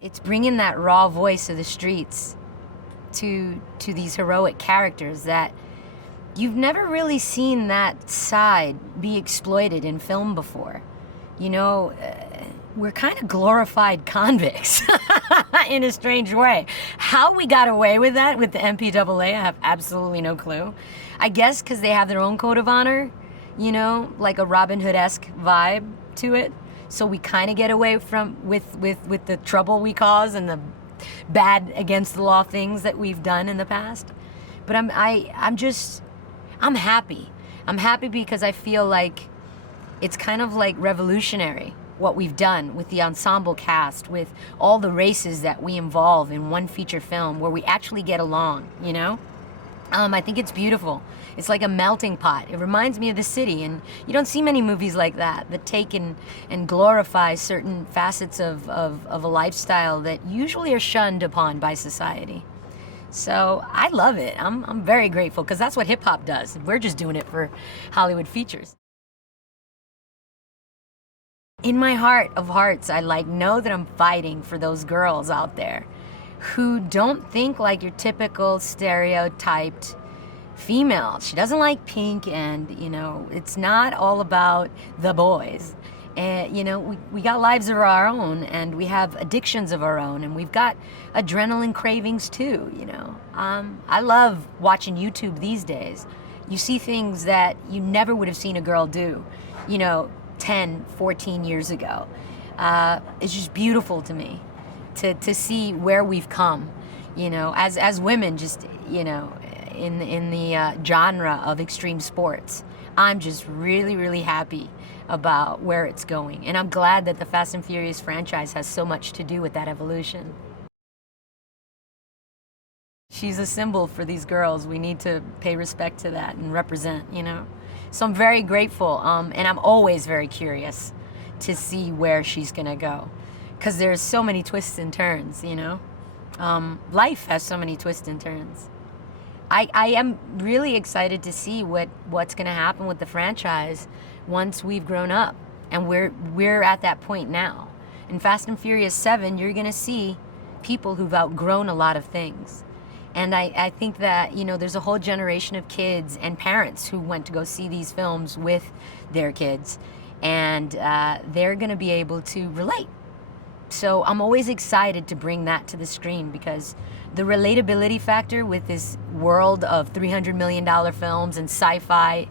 It's bringing that raw voice of the streets to these heroic characters that you've never really seen that side be exploited in film before. You know, we're kind of glorified convicts in a strange way. How we got away with that with the MPAA, I have absolutely no clue. I guess because they have their own code of honor, you know, like a Robin Hood-esque vibe to it. So we kind of get away from with the trouble we cause and the bad against the law things that we've done in the past. But I'm happy. I'm happy because I feel like it's kind of like revolutionary what we've done with the ensemble cast, with all the races that we involve in one feature film where we actually get along, you know? I think it's beautiful. It's like a melting pot. It reminds me of the city, and you don't see many movies like that take and glorify certain facets of a lifestyle that usually are shunned upon by society. So I love it. I'm very grateful because that's what hip hop does. We're just doing it for Hollywood features. In my heart of hearts, I know that I'm fighting for those girls out there who don't think like your typical stereotyped female. She doesn't like pink, and you know, it's not all about the boys. And you know, we got lives of our own, and we have addictions of our own, and we've got adrenaline cravings too, you know. I love watching YouTube these days. You see things that you never would have seen a girl do, you know, 10, 14 years ago. It's just beautiful to me to see where we've come, you know, as women, just, you know, in the genre of extreme sports. I'm just really happy about where it's going, and I'm glad that the Fast and Furious franchise has so much to do with that evolution. She's a symbol for these girls. We need to pay respect to that and represent, you know. So I'm very grateful, and I'm always very curious to see where she's gonna go, because there's so many twists and turns, you know. Life has so many twists and turns. I am really excited to see what's gonna happen with the franchise once we've grown up, and we're at that point now. In Fast and Furious 7, you're gonna see people who've outgrown a lot of things. And I think that, you know, there's a whole generation of kids and parents who went to go see these films with their kids, and they're gonna be able to relate. So I'm always excited to bring that to the screen, because the relatability factor with this world of $300 million films and sci-fi,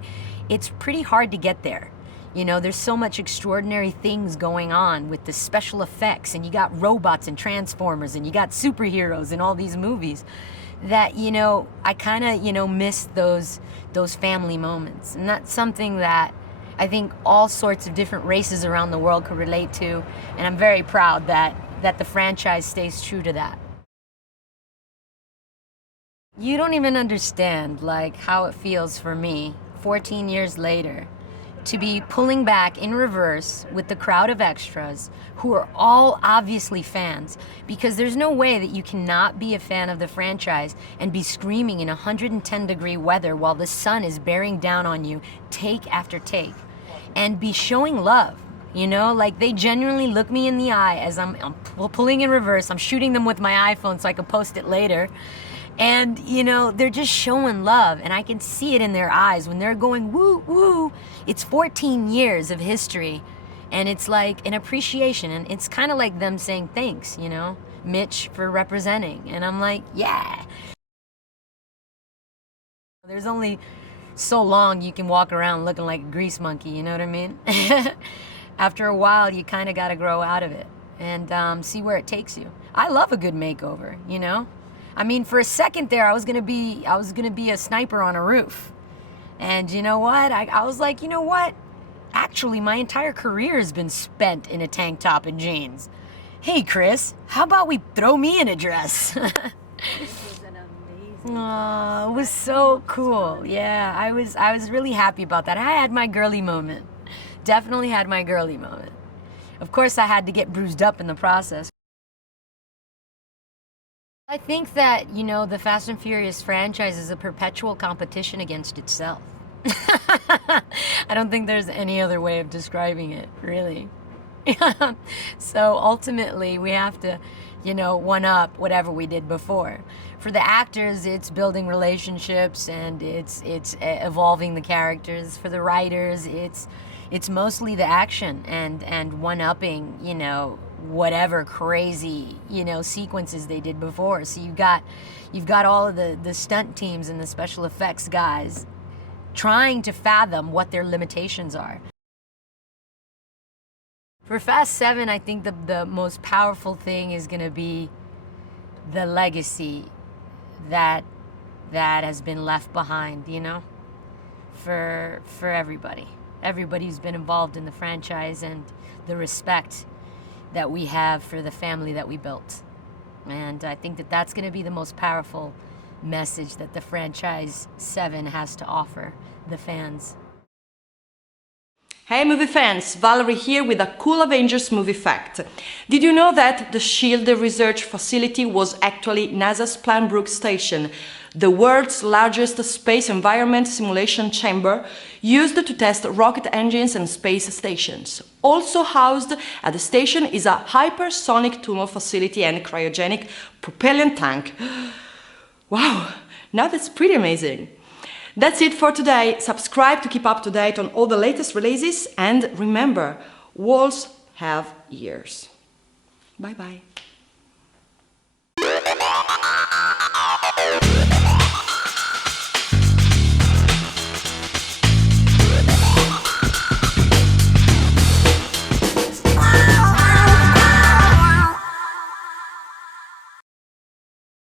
it's pretty hard to get there. You know, there's so much extraordinary things going on with the special effects, and you got robots and Transformers, and you got superheroes in all these movies that, you know, I kind of, you know, miss those family moments. And that's something that I think all sorts of different races around the world could relate to, and I'm very proud that the franchise stays true to that. You don't even understand, like, how it feels for me, 14 years later, to be pulling back in reverse with the crowd of extras who are all obviously fans, because there's no way that you cannot be a fan of the franchise and be screaming in 110-degree weather while the sun is bearing down on you take after take, and be showing love. You know, like, they genuinely look me in the eye as I'm pulling in reverse. I'm shooting them with my iPhone so I can post it later. And, you know, they're just showing love, and I can see it in their eyes when they're going, woo, woo. It's 14 years of history, and it's like an appreciation, and it's kind of like them saying thanks, you know, Mitch, for representing. And I'm like, yeah. There's only so long you can walk around looking like a grease monkey, you know what I mean? After a while, you kind of got to grow out of it and see where it takes you. I love a good makeover, you know? I mean, for a second there, I was gonna be a sniper on a roof. And you know what? I was like, you know what? Actually, my entire career has been spent in a tank top and jeans. Hey, Chris, how about we throw me in a dress? This was an amazing Oh, it was so cool. Yeah, I was really happy about that. I had my girly moment. Definitely had my girly moment. Of course, I had to get bruised up in the process. I think that, you know, the Fast and Furious franchise is a perpetual competition against itself. I don't think there's any other way of describing it, really. So ultimately, we have to, one up whatever we did before. For the actors, it's building relationships and it's evolving the characters. For the writers, it's mostly the action and one upping, whatever crazy, sequences they did before. So you've got all of the stunt teams and the special effects guys trying to fathom what their limitations are. For Fast 7, I think the most powerful thing is going to be the legacy that has been left behind, for everybody. Everybody who's been involved in the franchise and the respect that we have for the family that we built. And I think that's going to be the most powerful message that the franchise 7 has to offer the fans. Hey movie fans, Valerie here with a cool Avengers movie fact. Did you know that the SHIELD research facility was actually NASA's Planbrook Station, the world's largest space environment simulation chamber used to test rocket engines and space stations? Also housed at the station is a hypersonic tunnel facility and cryogenic propellant tank. Wow, now that's pretty amazing. That's it for today. Subscribe to keep up to date on all the latest releases, and remember, walls have ears. Bye bye.